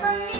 Bye.